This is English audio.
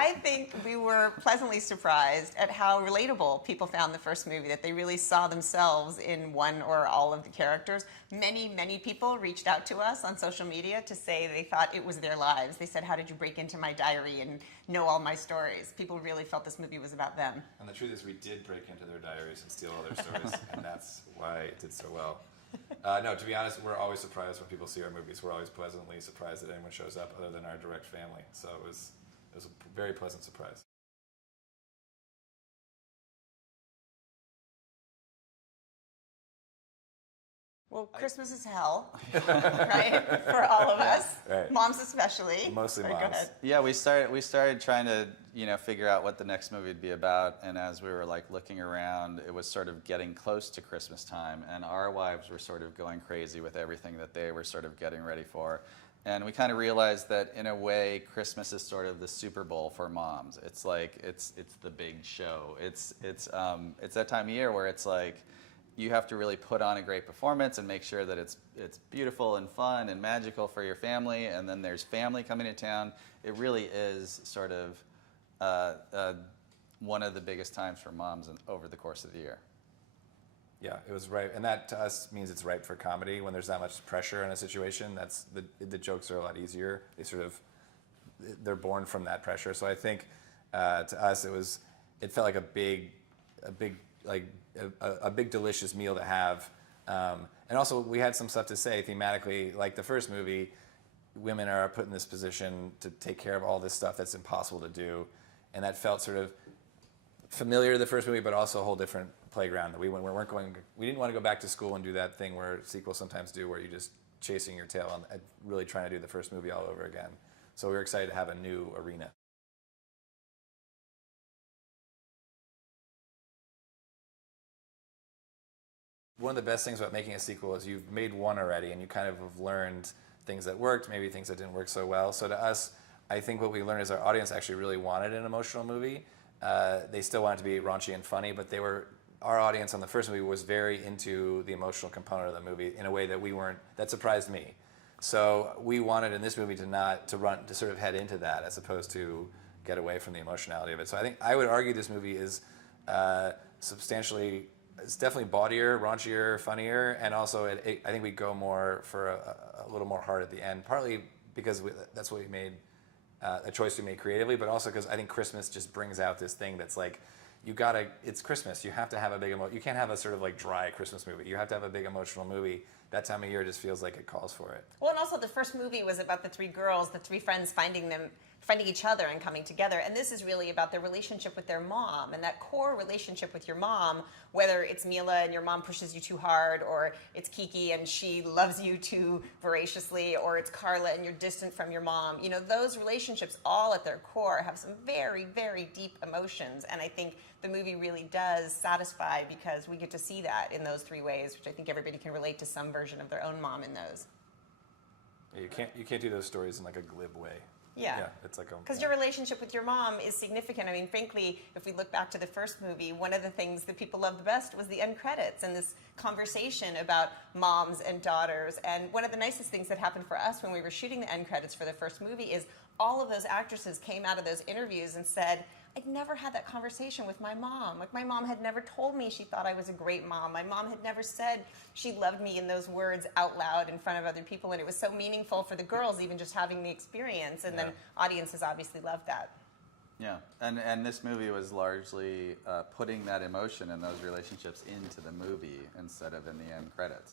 I think we were pleasantly surprised at how relatable people found the first movie, that they really saw themselves in one or all of the characters. Many people reached out to us on social media to say they thought it was their lives. They said, how did you break into my diary and know all my stories? People really felt this movie was about them. And the truth is we did break into their diaries and steal all their stories, and that's why it did so well. No, to be honest, we're always surprised when people see our movies. We're always pleasantly surprised that anyone shows up other than our direct family. So it was a very pleasant surprise. Well, Christmas is hell, right? For all of us, right. Moms especially. Mostly Sorry, moms. go ahead. Yeah, we started trying to figure out what the next movie would be about, and as we were like looking around, it was sort of getting close to Christmas time, and our wives were sort of going crazy with everything that they were sort of getting ready for. And we kind of realized that in a way, Christmas is sort of the Super Bowl for moms. It's like it's the big show. It's that time of year where it's like you have to really put on a great performance and make sure that it's beautiful and fun and magical for your family. And then there's family coming to town. It really is sort of one of the biggest times for moms over the course of the year. Yeah, it was right, and that to us means it's ripe for comedy. When there's that much pressure in a situation, that's the jokes are a lot easier. They're born from that pressure. So I think to us it felt like a big delicious meal to have, and also we had some stuff to say thematically. Like the first movie, women are put in this position to take care of all this stuff that's impossible to do, and that felt sort of familiar to the first movie, but also a whole different playground that we didn't want to go back to school and do that thing where sequels sometimes do, where you're just chasing your tail and really trying to do the first movie all over again. So we were excited to have a new arena. One of the best things about making a sequel is you've made one already, and you kind of have learned things that worked, maybe things that didn't work so well. So to us, I think what we learned is our audience actually really wanted an emotional movie. They still wanted to be raunchy and funny, but our audience on the first movie was very into the emotional component of the movie in a way that we weren't. That surprised me. So we wanted in this movie to sort of head into that as opposed to get away from the emotionality of it. So I think I would argue this movie is it's definitely bawdier, raunchier, funnier, and also I think we go more for a little more heart at the end, partly because that's what we made. A choice we made creatively, but also because I think Christmas just brings out this thing that's like, it's Christmas. You have to have a big you can't have a sort of like dry Christmas movie. You have to have a big emotional movie. That time of year just feels like it calls for it. Well, and also the first movie was about the three girls, the three friends finding each other and coming together. And this is really about their relationship with their mom, and that core relationship with your mom, whether it's Mila and your mom pushes you too hard, or it's Kiki and she loves you too voraciously, or it's Carla and you're distant from your mom. Those relationships all at their core have some very, very deep emotions. And I think the movie really does satisfy because we get to see that in those three ways, which I think everybody can relate to some version of their own mom in those. Yeah, you can't do those stories in like a glib way. Yeah, it's like because your relationship with your mom is significant. I mean, frankly, if we look back to the first movie, one of the things that people loved the best was the end credits and this conversation about moms and daughters. And one of the nicest things that happened for us when we were shooting the end credits for the first movie is all of those actresses came out of those interviews and said, I'd never had that conversation with my mom. Like, my mom had never told me she thought I was a great mom. My mom had never said she loved me in those words out loud in front of other people. And it was so meaningful for the girls, even just having the experience. And then audiences obviously loved that. Yeah, and this movie was largely putting that emotion and those relationships into the movie instead of in the end credits.